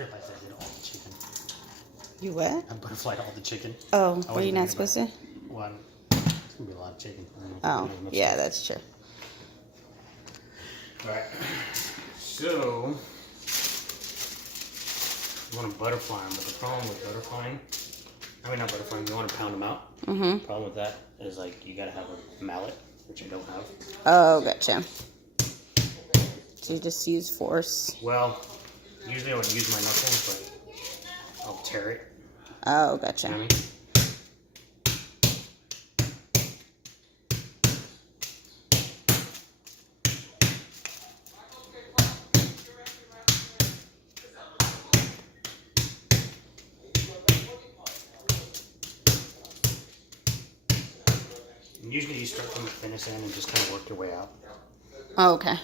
realized I did all the chicken. You what? I butterflied all the chicken. Oh, were you not supposed to? Well, it's going to be a lot of chicken. Oh, yeah, that's true. Alright. So, you want to butterfly them, but the problem with butterflying, not butterflying, you want to pound them out. Mm-hmm. The problem with that is, like, you got to have a mallet, which I don't have. Oh, gotcha. So you just use force. Well, usually I would use my knuckles, but I'll tear it. Oh, gotcha. You know what I mean? And usually you start from the thinnest end and just kind of work your way out. Oh, okay.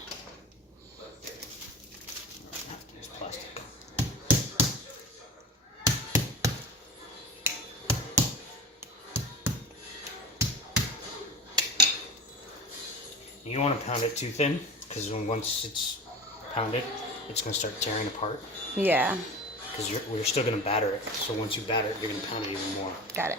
There's plastic. You want to pound it too thin, because once it's pounded, it's going to start tearing apart. Yeah. Because we're still going to batter it. So once you batter it, you're going to pound it even more. Got it.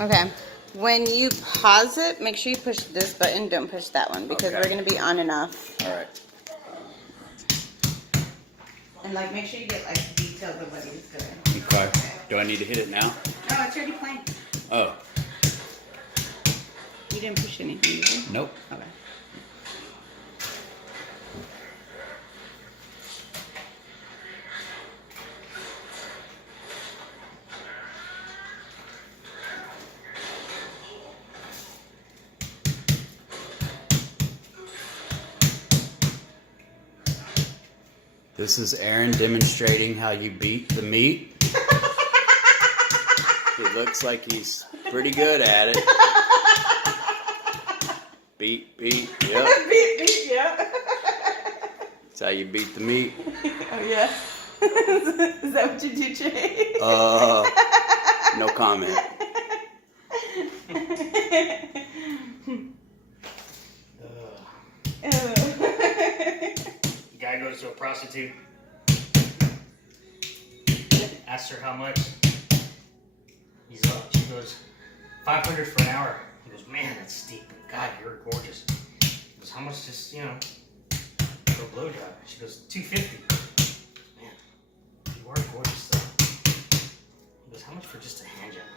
Okay. When you pause it, make sure you push this button. Don't push that one because we're going to be on and off. All right. And like, make sure you get like details of what he's doing. Okay. Do I need to hit it now? No, it's already playing. Oh. You didn't push anything, did you? Nope. Okay. This is Aaron demonstrating how you beat the meat. It looks like he's pretty good at it. Beat, yep. beat, yeah. That's how you beat the meat. Oh, yeah. Is that what you do, Jay? No comment. Guy goes to a prostitute, asks her how much. She goes, $500 for an hour. He goes, man, that's steep. God, you're gorgeous. He goes, how much just, for a blowjob? She goes, $250. Man, you are gorgeous though. He goes, how much for just a hand job?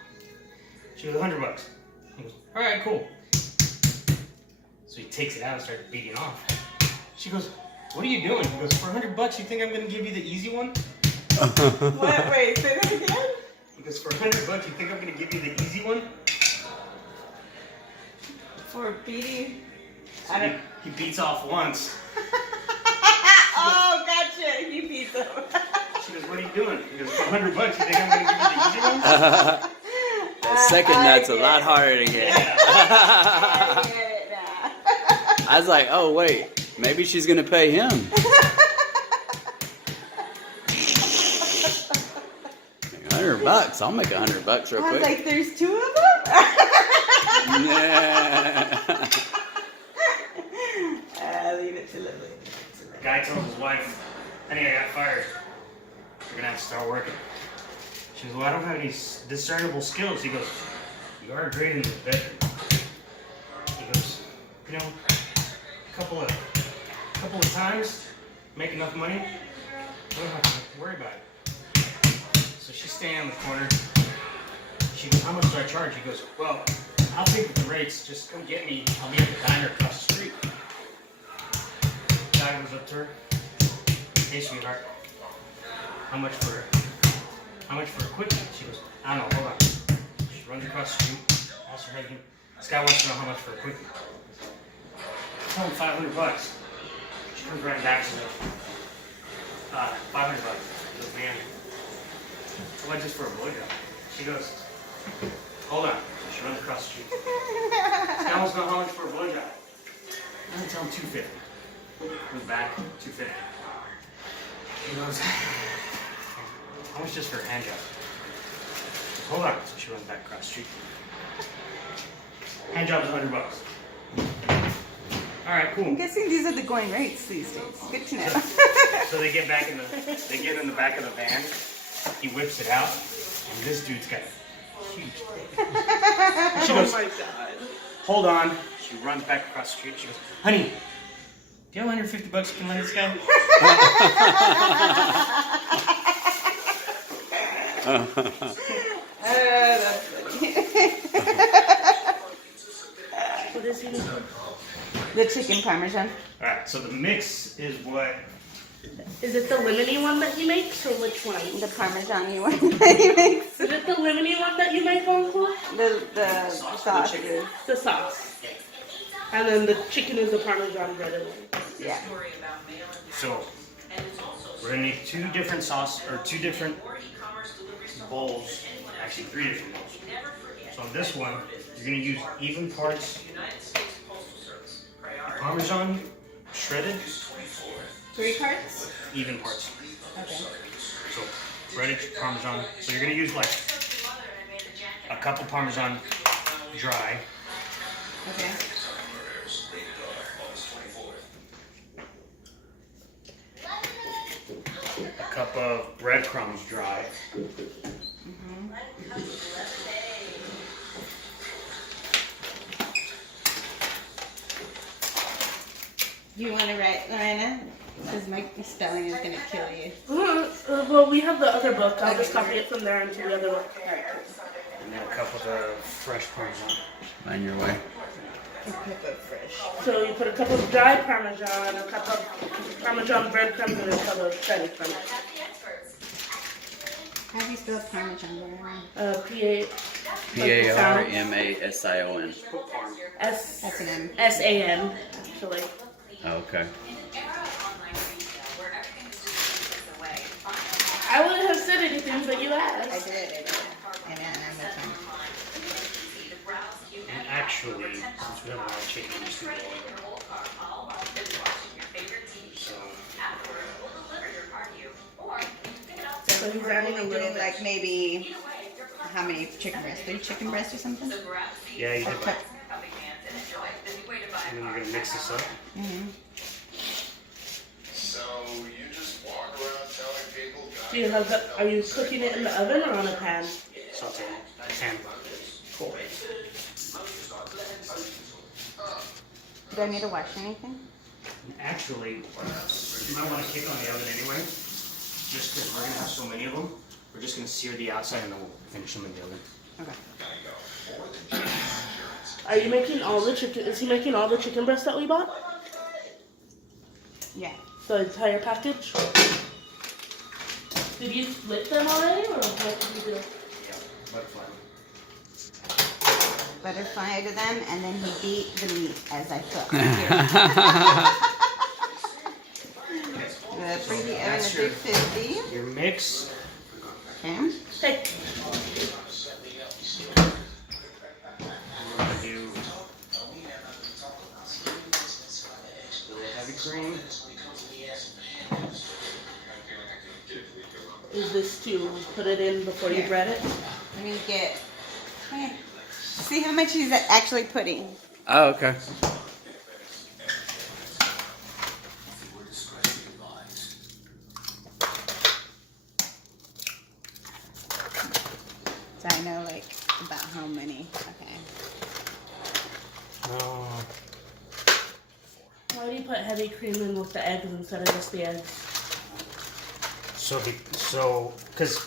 She goes, $100. He goes, all right, cool. So he takes it out and starts beating off. She goes, what are you doing? He goes, for $100, you think I'm going to give you the easy one? What? Wait, say that again? He goes, for $100, you think I'm going to give you the easy one? For beating? So he beats off once. Oh, gotcha. He beats him. She goes, what are you doing? He goes, for $100, you think I'm going to give you the easy one? That second nut's a lot harder to get. Yeah. I get it now. I was like, oh, wait. Maybe she's going to pay him. $100. I'll make $100 real I was quick. like, there's two of them? Leave it to Lily. The guy tells his wife, honey, I got fired. You're going to have to start working. She goes, well, I don't have any discernible skills. He goes, you are great in the bedroom. He goes, a couple of times, make enough money, you don't have to worry about it. So she's standing in the corner. She goes, how much do I charge? He goes, well, I'll take the rates. Just come get me. I'll be at the diner across the street. The guy goes up to her. Hey, sweetheart. How much for equipment? She goes, I don't know. Hold on. She runs across the street. Asks her, hey, this guy wants to know how much for equipment. Tell him $500. She comes right back to me. $500. He goes, man, how about just for a blowjob? She goes, hold on. So she runs across the street. This guy wants to know how much for a blowjob. I'm gonna tell him $250. Goes back, $250. He goes, how much just for a hand job? Hold on. So she runs back across the street. Hand job is $100. All right, cool. I'm guessing these are the going rates these days. Good to know. So they get in the back of the van. He whips it out, and this dude's got a huge dick. She goes, Oh my god. hold on. She runs back across the street. She goes, honey, do you have $150 you can lend this guy? That's funny. What is he? The chicken parmesan. All right, so the mix is what? Is it the lemony one that he makes, or which one? The parmesan you want that he makes. Is it the lemony one that you make, Uncle? The sauce is. The sauce. And then the chicken is the Parmesan breaded one. Yeah. So we're gonna need two different bowls, actually 3 different bowls. So on this one, you're gonna use even parts Parmesan shredded, 3 parts? even parts. Okay. So shredded Parmesan. So you're gonna use like a cup of Parmesan dry. Okay. A cup of breadcrumbs dry. You want to write, Lorena? Because my spelling is going to kill you. Well, we have the other book. I'll just copy it from there into the other book. Alright, And then a cup of the fresh Parmesan. On your way. cool. A cup of fresh. So you put a cup of dry Parmesan, a cup of Parmesan breadcrumbs, and a cup of shredded Parmesan. How do you spell parmesan, Lorena? Parmesan. That's an M. S-A-N, actually. Okay. I wouldn't have said anything, but you I asked. did. And I'm with him. And actually, since we have a lot of chicken, we just do oil. So So he's adding a little bit. Like maybe, how many chicken breasts? 3 chicken breasts or something? yeah, you did Okay. that. And then you're gonna mix this up. Mm-hmm. So you just walk around telling people, Do you have the, are you cooking it in the oven or on a pan? Saute. Pan. Cool. Do I need to wash anything? Actually, you might want to kick on the oven anyway, just because we're gonna have so many of them. We're just gonna sear the outside and then we'll finish them in the oven. Okay. Are you making all the chicken? Is he making all the chicken breasts that we bought? Yeah. The entire package? Did you split them already, or what did you do? Yeah, butterfly. Butterfly to them, and then he beat the meat as I cook. The preheat oven is 350. Your mix. Okay. Hey, We're gonna do a little heavy cream. is this to put it in before you bread it? Let me get. See how much he's actually putting. Oh, okay. So I know like about how many. Okay. Oh. Why do you put heavy cream in with the eggs instead of just the eggs? Because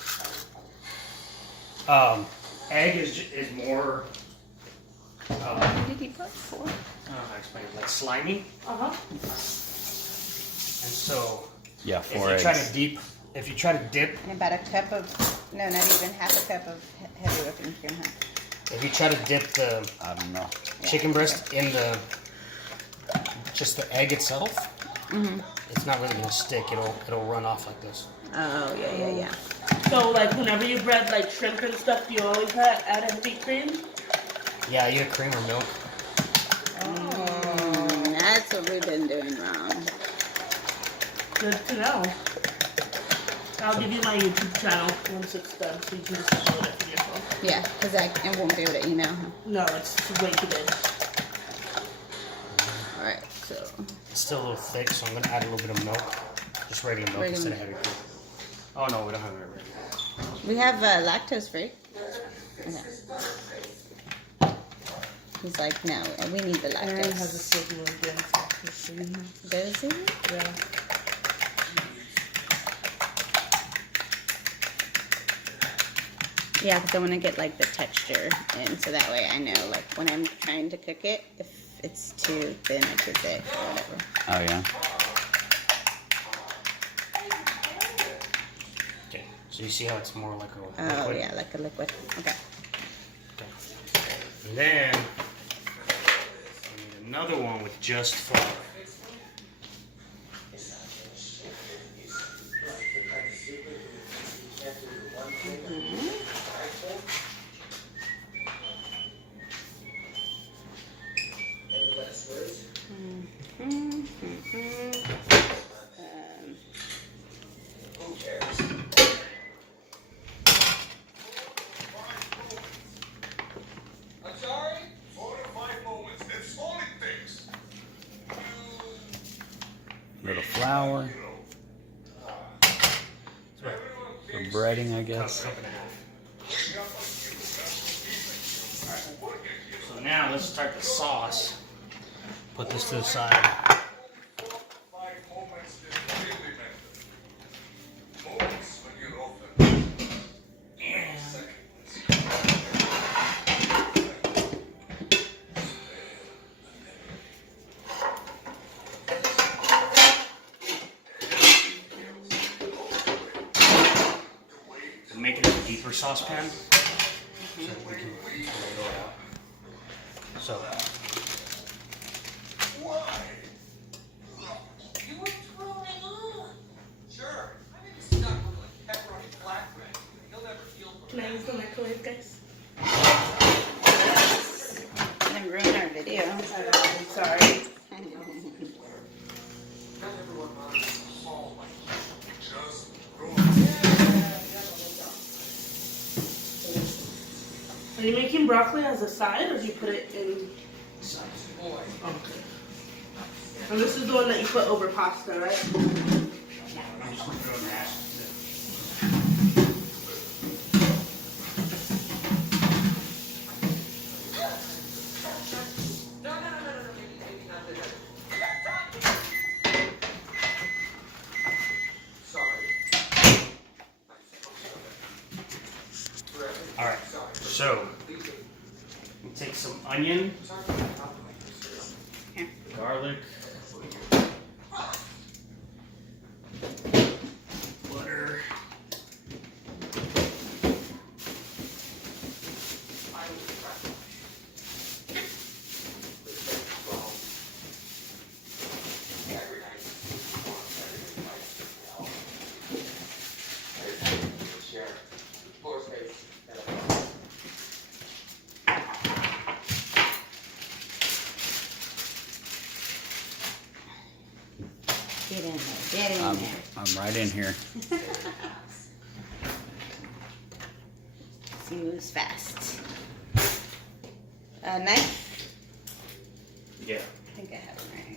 egg is more. What did he put? 4? I don't know how to explain it. Like slimy, Uh-huh. and so Yeah, if 4 you eggs. if you try to dip, And about a cup of, no, not even half a cup of heavy whipping cream, huh? if you try to dip the I don't know. chicken breast in just the egg itself, it's not really gonna stick. It'll run off like this. Oh, yeah. So, like, whenever you bread, like, shrimp and stuff, you always add heavy cream? Yeah, you get cream or milk. That's what we've been doing wrong. Good to know. I'll give you my YouTube channel once it's done, so you can just upload it from your phone. Yeah, because I won't be able to email him. No, it's way too big. Alright, so. It's still a little thick, so I'm gonna add a little bit of milk. Just regular milk instead of heavy cream. Oh no, we don't have it regular. We have lactose free. Okay. He's like, no, we need the Aaron has a lactose. sizzle again, so just so you know. Does he? Yeah. Yeah, because I want to get like the texture in, so that way I know like when I'm trying to cook it, if it's too thin or too thick or whatever. Oh yeah. Okay, so you see how it's more like a liquid? Oh yeah, like a liquid. Okay. And then I need another one with just flour. I'm sorry? 4 to 5 moments. It's only things. Little flour for breading, I guess. Cup and a half. Alright. So now let's start the sauce. Put this to the side. 4 to 5 moments is really meant. Moments when you're open. Make it a deeper saucepan. So we can go out. So Why? You were throwing on. Sure. I'm even stuck with like pepperoni flatbread. He'll never feel for Can I use the microwave, guys? And ruin our video. I'm sorry. Not everyone runs the hall like Just Are you making broccoli as a side, or do you put it in? boy. Okay. And this is the one that you put over pasta, right? I'm just gonna throw it in that. No, maybe not the Sorry. Alright, so we take some onion, garlic, butter, Get in there. Get in there. I'm right in here. He moves fast. Knife? yeah. I think I have one right here.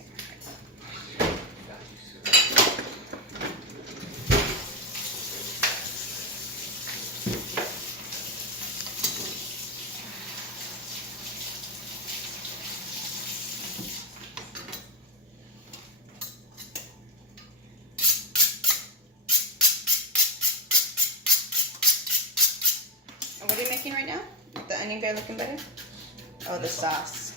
And what are you making right now? The onion bear looking better? Oh, the sauce.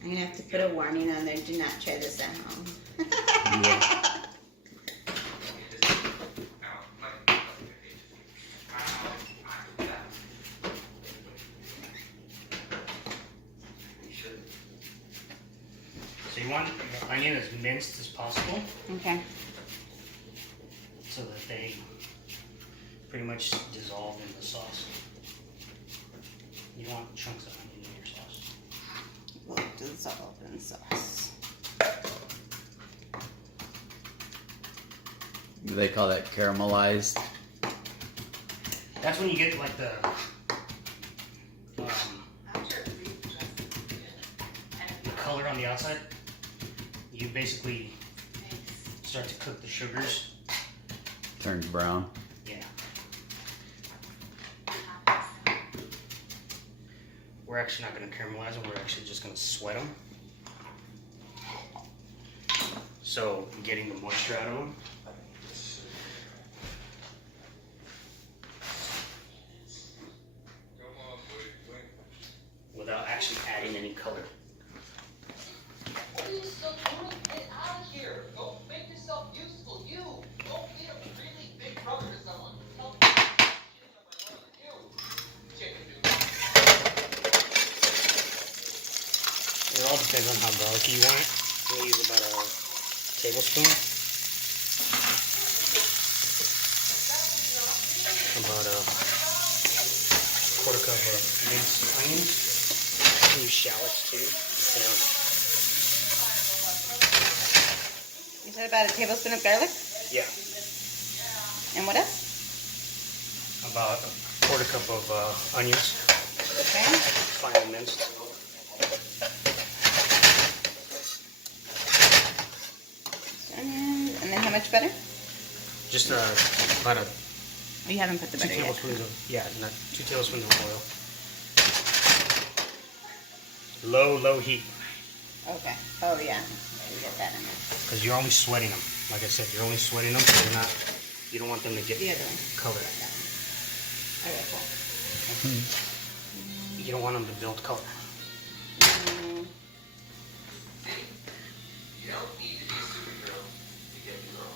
I'm gonna have to put a warning on there. Do not try this at home. Yeah. So you want the onion as minced as possible Okay. so that they pretty much dissolve in the sauce. You don't want chunks of onion in your sauce. Will dissolve in sauce. Do they call that caramelized? That's when you get like the color on the outside. You basically start to cook the sugars. Turns brown. Yeah. We're actually not going to caramelize them. We're actually just going to sweat them. So getting the moisture out of them. Come on, buddy. Wait. Without actually adding any color. What are you still doing? Get out of here. Go make yourself useful. You. Go be a really big brother to someone. Tell me shit on my mother. You. Chicken dude. It all depends on how garlicky you want it. We'll use about a tablespoon. About a quarter cup of minced onions. Use shallots too. You said about a tablespoon of garlic? Yeah, And what else? about a quarter cup of onions, Okay. finely minced. Onions. And then how much butter? Just about a Oh, you haven't put the 2 butter yet. tablespoons of, not 2 tablespoons of oil. Low heat, Okay. Oh, yeah. You get that in there. because you're only sweating them. Like I said, you're only sweating them, so you don't want them to get The other one. colored. Okay, cool. You don't want them to build color. Mm, You don't need to be a superhero to get the girl.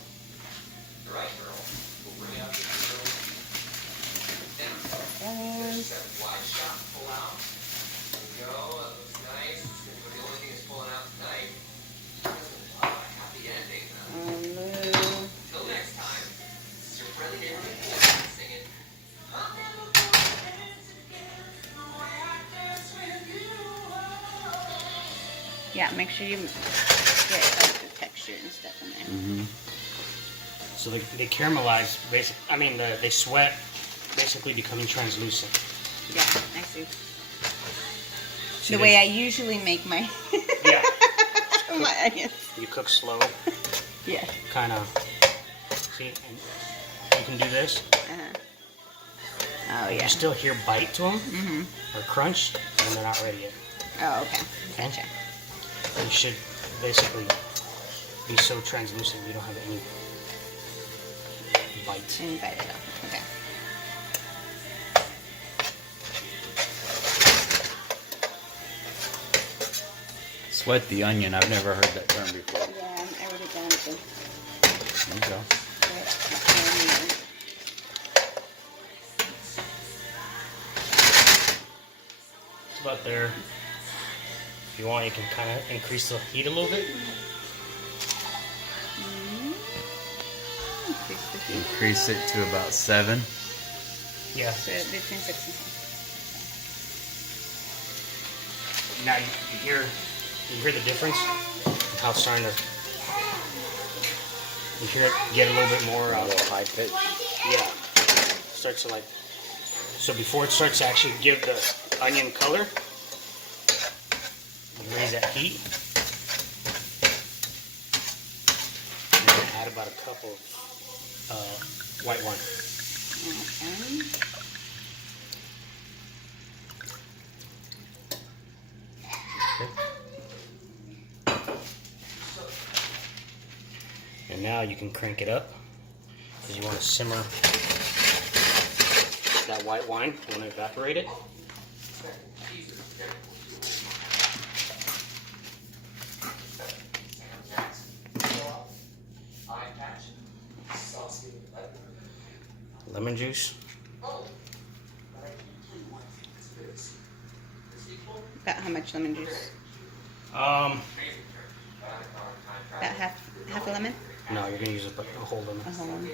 The right girl will bring out the girl. Then and just that wide shot and pull out. There you go. That looks nice. But the only thing that's pulling out tonight doesn't have a happy ending. move. Till next time, this is your friendly neighborhood boy singing. I'll never go dance again the way I danced with you. Yeah, make sure you get like the texture and stuff in there. Mm-hmm. So they caramelize, they sweat, basically becoming translucent. Yeah, I see. See, The way I usually make my Yeah, my onions. you cook slow, Yeah. kind of. See, and you can do this. Oh You yeah. still hear bite to them, or crunch, and they're not ready yet. Oh okay. Gotcha. You should basically be so translucent you don't have any bite. And bite it off. Okay. Sweat the onion. I've never heard that term before. Yeah, I wrote it down too. There you go. It's about there. If you want, you can kind of increase the heat a little bit. Increase the heat. Increase it to about 7. Yeah. So between 6 and 7. Now you hear the difference? How it's starting to. You hear it get a little bit more. A little high pitch. Yeah. Starts to like. So before it starts to actually give the onion color, you raise that heat. And then add about a cup of white wine. Okay. And now you can crank it up because you want to simmer that white wine. You want to evaporate it. Lemon juice. About how much lemon juice? About half a lemon? No, you're gonna use a whole lemon. A whole lemon.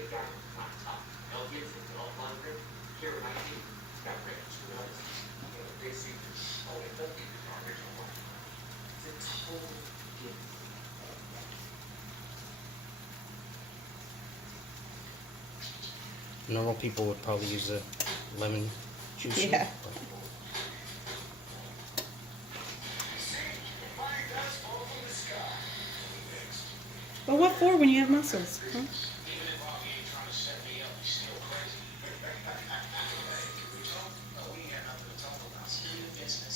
Normal people would probably use a lemon juice. Yeah. But what for when you have muscles? Huh?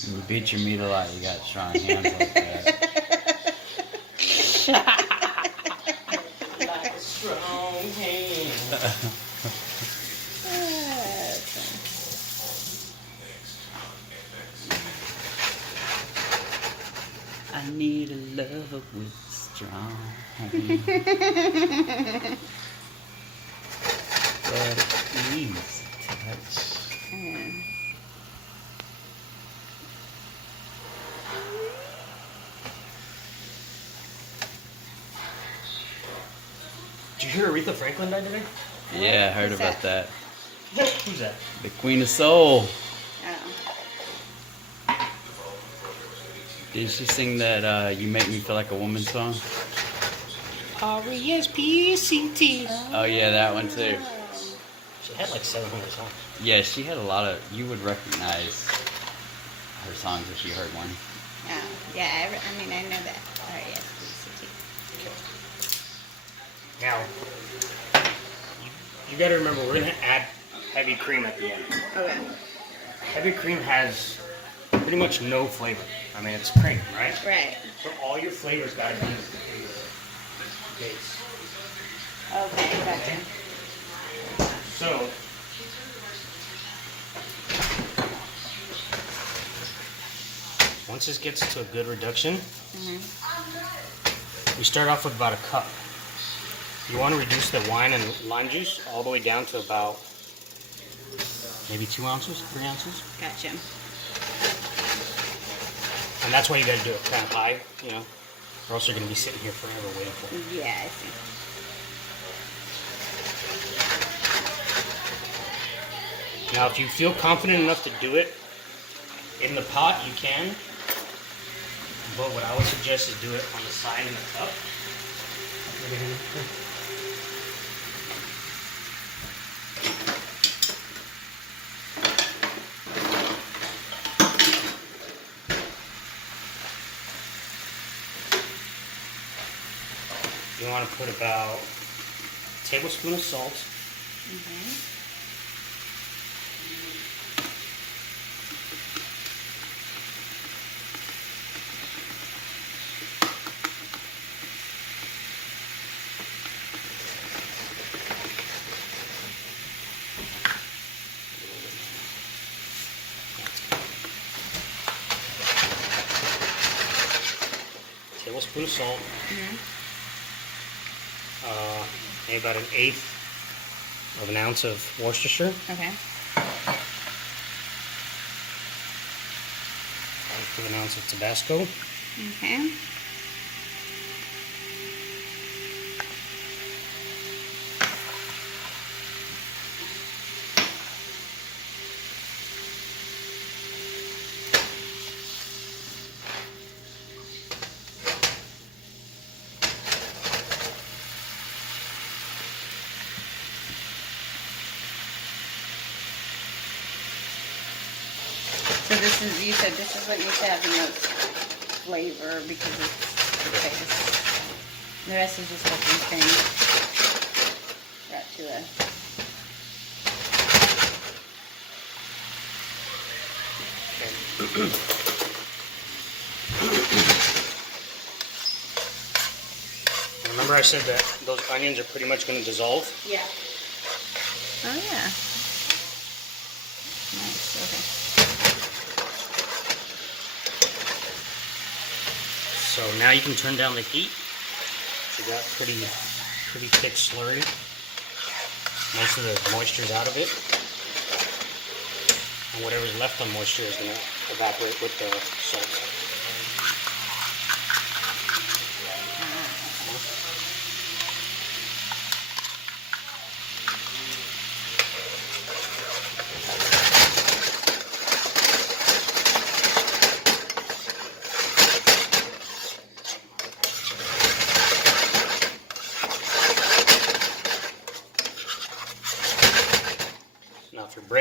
You beat your meat a lot. You got strong hands like that. Like a strong hand. I need a lover with strong hands. But please touch. Did you hear Aretha Franklin died today? Yeah, I heard Who's about that. Who's that? The Queen of Soul. Oh. Did she sing that You Make Me Feel Like a Woman song? R-E-S-P-E-C-T. Oh yeah, that one too. She had like 700 songs. Yeah, she had a lot of, you would recognize her songs if you heard one. Oh. Yeah, I mean, I know that. Oh, yes. Now, you gotta remember, we're gonna add heavy cream at the end. Okay. Heavy cream has pretty much no flavor. I mean, it's cream, right? Right. So all your flavors gotta be in your base. Okay, gotcha. So, once this gets to a good reduction, we start off with about a cup. You want to reduce the wine and lime juice all the way down to about maybe 2 ounces, 3 ounces. Gotcha. And that's why you got to do it kind of high, you know, or else you're going to be sitting here forever waiting for it. Yeah, I see. Now, if you feel confident enough to do it in the pot, you can. But what I would suggest is do it on the side in the cup. You want to put about a tablespoon of salt. Tablespoon of salt. Maybe about 1/8 of an ounce of Worcestershire. Okay. 1/4 of an ounce of Tabasco. Okay. So this is, you said this is what needs to have the most flavor because it's the thickest. The rest is just whipping cream. Brought to a... Remember I said that those onions are pretty much going to dissolve? Yeah. Oh yeah. Nice, okay. So now you can turn down the heat. So you got pretty thick slurry. Most of the moisture's out of it. And whatever's left on moisture is going to evaporate with the salt.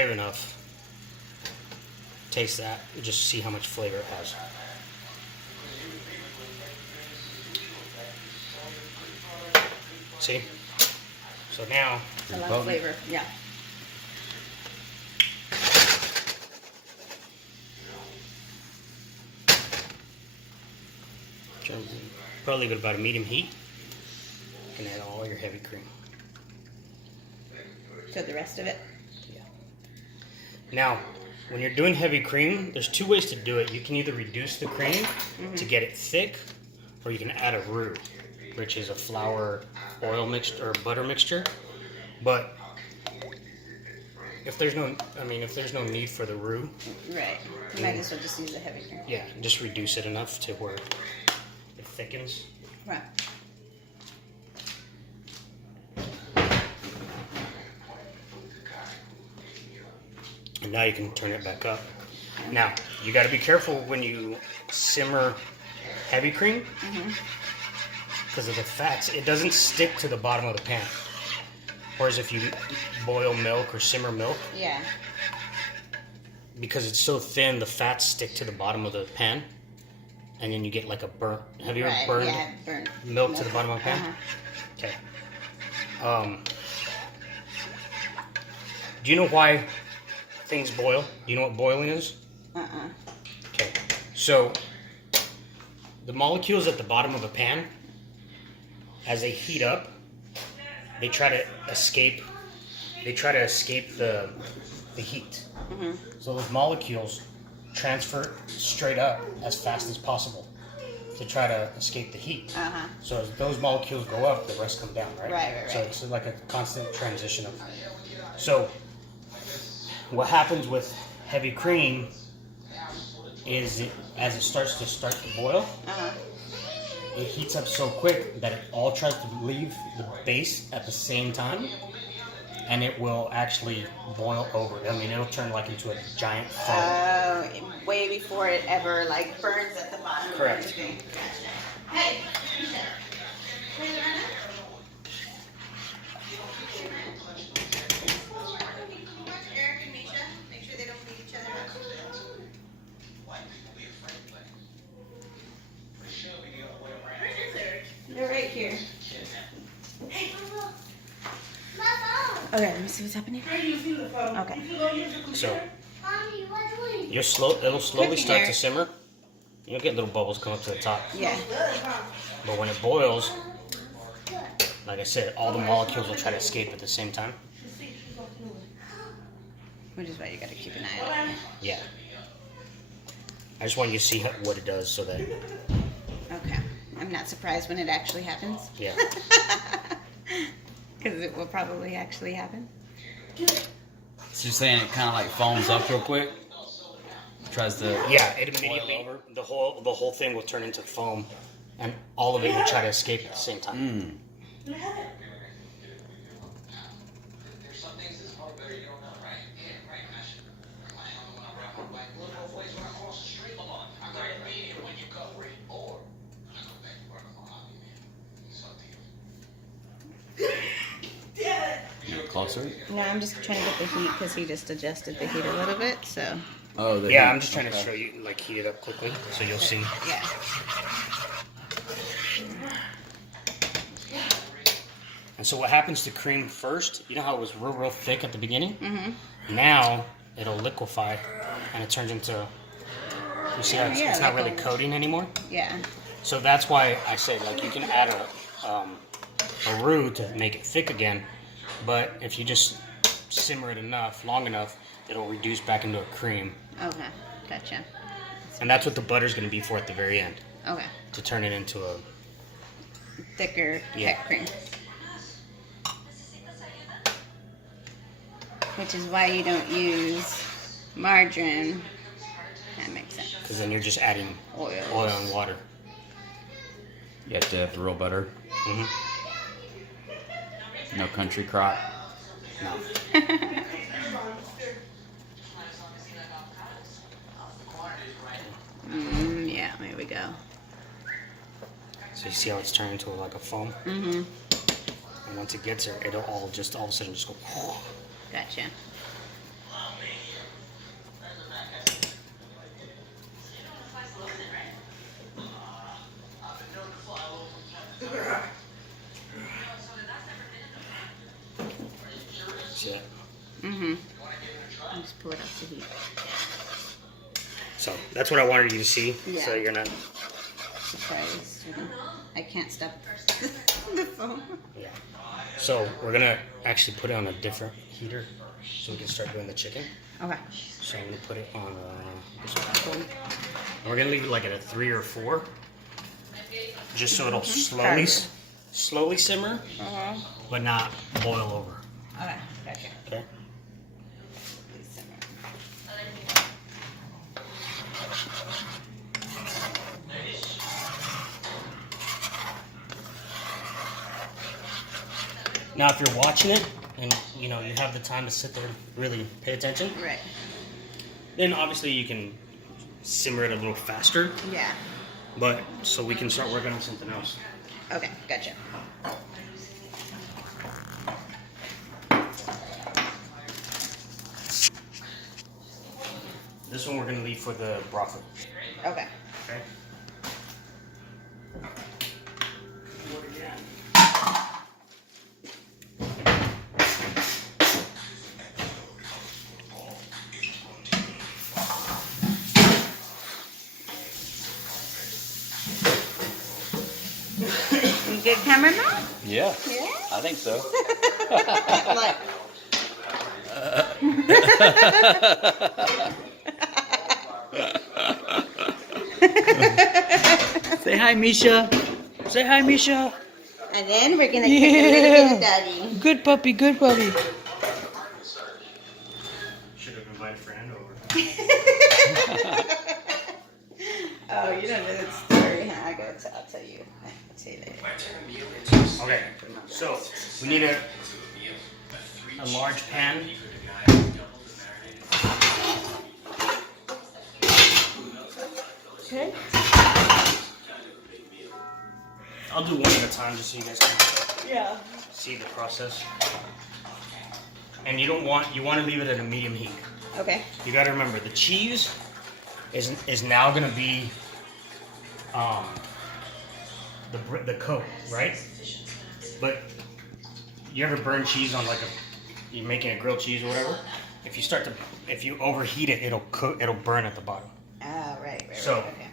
brave enough, taste that and just see how much flavor it has. See? So now, It's a lot of flavor. Yeah. probably leave it about a medium heat. And add all your heavy cream. So the rest of it? Yeah. Now, when you're doing heavy cream, there's two ways to do it. You can either reduce the cream to get it thick, or you can add a roux, which is a flour oil mixture or butter mixture. But if there's no, if there's no need for the roux, Right. You might as well just use the heavy cream. yeah, just reduce it enough to where it thickens. Right. And now you can turn it back up. Now, you got to be careful when you simmer heavy cream because of the fats. It doesn't stick to the bottom of the pan. Whereas if you boil milk or simmer milk, Yeah. because it's so thin, the fats stick to the bottom of the pan. And then you get like a burnt. Have you ever Right. burned Yeah, burnt milk to the bottom of a pan? Uh-huh. Okay. Do you know why things boil? Do you know what boiling is? Uh-uh. Okay. So the molecules at the bottom of a pan, as they heat up, they try to escape. They try to escape the heat. So those molecules transfer straight up as fast as possible to try to escape the heat. Uh-huh. So as those molecules go up, the rest come down, right? Right. So it's like a constant transition of. So what happens with heavy cream is as it starts to boil, Uh-huh. it heats up so quick that it all tries to leave the base at the same time, and it will actually boil over. I mean, it'll turn like into a giant foam. Way before it ever like burns at the bottom. Correct. Of everything. Hey. Eric and Misha, make sure they don't beat each other up. They're right here. Okay, let me see what's happening. Okay. So it'll slowly Cooking start there. to simmer. You'll get little bubbles come up to the top. Yeah. But when it boils, like I said, all the molecules will try to escape at the same time. Which is why you gotta keep an eye on it. Yeah. I just want you to see what it does so that, Okay. I'm not surprised when it actually happens. yeah. Because it will probably actually happen. So you're saying it kind of like foams up real quick? Tries to... Yeah, it immediately, the whole thing will turn into foam, and all of it will try to escape at the same time. There's some things that's far better you don't know, right? Yeah, right, Mash. I don't want to wrap up like little boys when I cross the street along. I got a medium when you cover it, or I go back to work on hobby, man. It's up to you. Closer? No, I'm just trying to get the heat because he just adjusted the heat a little bit, so. Oh, Yeah, I'm just trying to show you, like, heat it up quickly, so you'll see. Yeah. And so what happens to cream first, you know how it was real thick at the beginning? Now it'll liquefy and it turns into, you see how it's not like really coating anymore? Yeah. So that's why I say, like, you can add a roux to make it thick again, but if you just simmer it long enough, it'll reduce back into a cream. Okay. Gotcha. And that's what the butter's going to be for at the very end, Okay. to turn it into a, Thicker Yeah. heck cream. Which is why you don't use margarine. That makes sense. because then you're just adding Oil. oil and water. You have to have the real butter. Hmm. No country crock. No. Yeah, there we go. So you see how it's turned into like a foam? Mm-hmm. And once it gets there, it'll all of a sudden just go. Gotcha. pull it off the heat. So that's what I wanted you to see. Yeah. So you're not. Surprised. I can't stop the phone. Yeah. So we're gonna actually put it on a different heater, so we can start doing the chicken. Okay. So I'm gonna put it on this one. And we're gonna leave it like at a 3 or 4, just so it'll slowly simmer, but not boil over. Okay, gotcha. Okay. Please simmer. Now, if you're watching it and you know you have the time to sit there and really pay attention, Right. then obviously you can simmer it a little faster. Yeah. But so we can start working on something else. Okay, gotcha. This one we're gonna leave for the brothel. Okay. Okay. You good, cameraman? Yeah, Yeah. I think so. Like. Say hi, Misha. Say hi, Misha. And then we're gonna take a little bit of daddy. Good puppy, good puppy. Should have invited Fran over. Oh, you don't know that story, huh? I'll tell you. I'll tell you later. Okay. So we need a large pan. Okay. I'll do one at a time just so you guys can Yeah. see the process. And you want to leave it at a medium heat. Okay. You got to remember the cheese is now going to be the coat, right? But you ever burn cheese on like you're making a grilled cheese or whatever? If you overheat it, it'll burn at the bottom. Oh, right. So- Okay.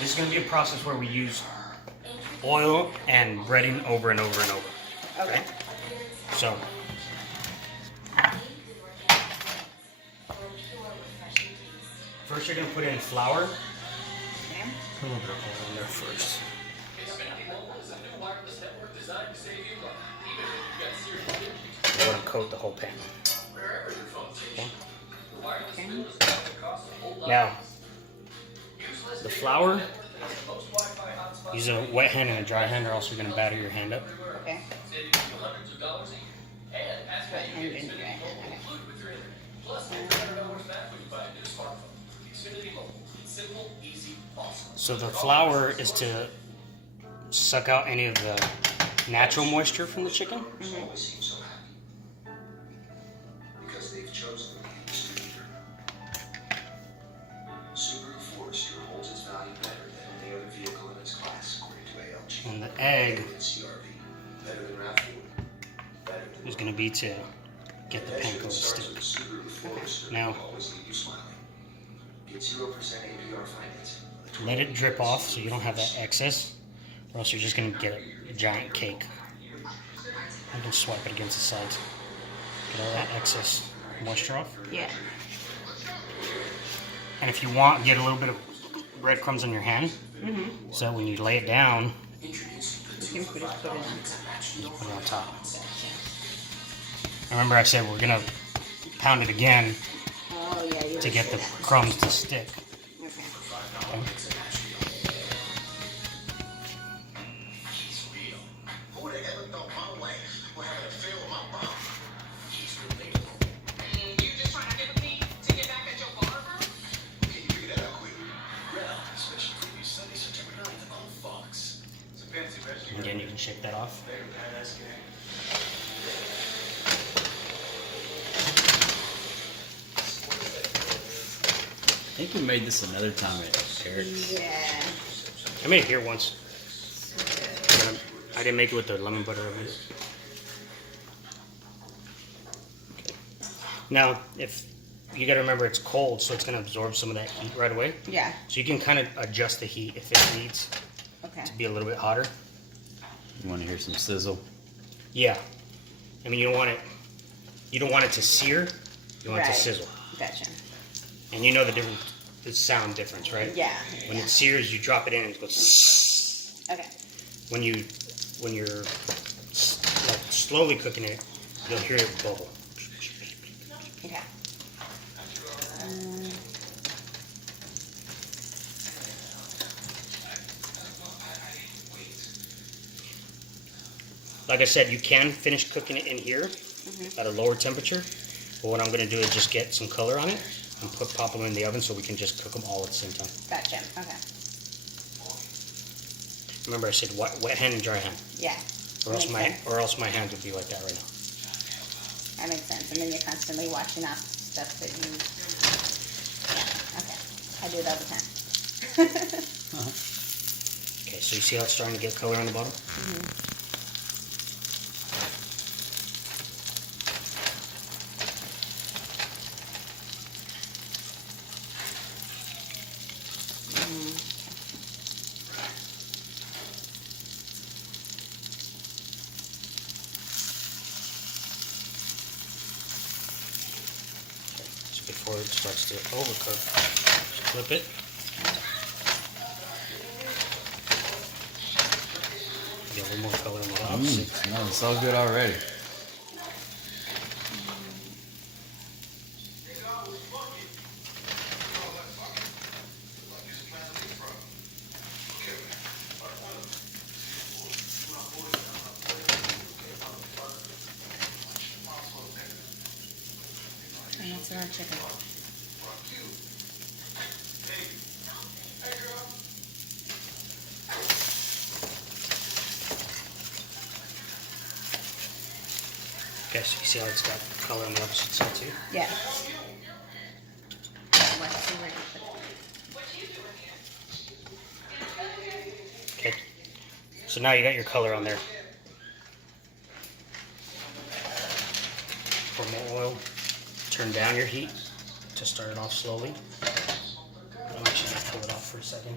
This is going to be a process where we use oil and breading over and over and over. Okay. So first you're going to put in flour. Okay. Put a little bit of oil in there first. We're going to coat the whole pan. Okay. Okay. Now, the flour, use a wet hand and a dry hand, or else you're going to batter your hand up. Okay. And then dry. So the flour is to suck out any of the natural moisture from the chicken. Because they've chosen the Subaru. Subaru Forester holds its value better than any other vehicle in its class, according to ALG. And the egg Better than CRV, better than RAV4, better than is going to be to get the panko to stick. Subaru Forester Now, will always leave you smiling. Get 0% APR financing. let it drip off so you don't have that excess, or else you're just going to get a giant cake. And then swipe it against the sides. Get all that excess moisture off. Yeah. And if you want, get a little bit of breadcrumbs on your hand, so that when you lay it down, You can put it on top. just put it on top. Remember I said we're going to pound it again Oh, yeah. You to get the said that. crumbs to stick. Okay. Okay? Who the hell thought my wife was having a affair with my mom? He's relatable. You just trying to get a me to get back at your barber? Can you figure that out quick? Well, especially previous Sunday, September 9th on Fox. It's a fancy restaurant. Again, you can shake that off. Very badass guy. I think we made this another time at Eric's. Yeah. I made it here once. But I didn't make it with the lemon butter of it. Now, if you got to remember, it's cold, so it's going to absorb some of that heat right away. Yeah. So you can kind of adjust the heat if it needs Okay. to be a little bit hotter. You want to hear some sizzle? Yeah. I mean, you don't want it to sear. You want it Right. to sizzle. Gotcha. And you know the sound difference, right? Yeah. When yeah. it sears, you drop it in and it goes. Okay. When you're like slowly cooking it, you'll hear it bubble. Okay. Like I said, you can finish cooking it in here at a lower temperature. But what I'm going to do is just get some color on it and pop them in the oven so we can just cook them all at the same time. Gotcha. Okay. Remember, I said wet hand and dry hand, Yeah. or else Makes sense. my hands would be like that right now. That makes sense. And then you're constantly washing off stuff that you. Yeah. Okay. I do it all the time. Okay, so you see how it's starting to get color on the bottom? So before it starts to overcook, just flip it. Get a little more color on the bottom. No, it's all good already. And that's our chicken. Okay, so you see how it's got color on the opposite side too? Yeah. Let's see where you put it. Okay. So now you got your color on there. Pour more oil. Turn down your heat to start it off slowly. I'm actually going to pull it off for a second.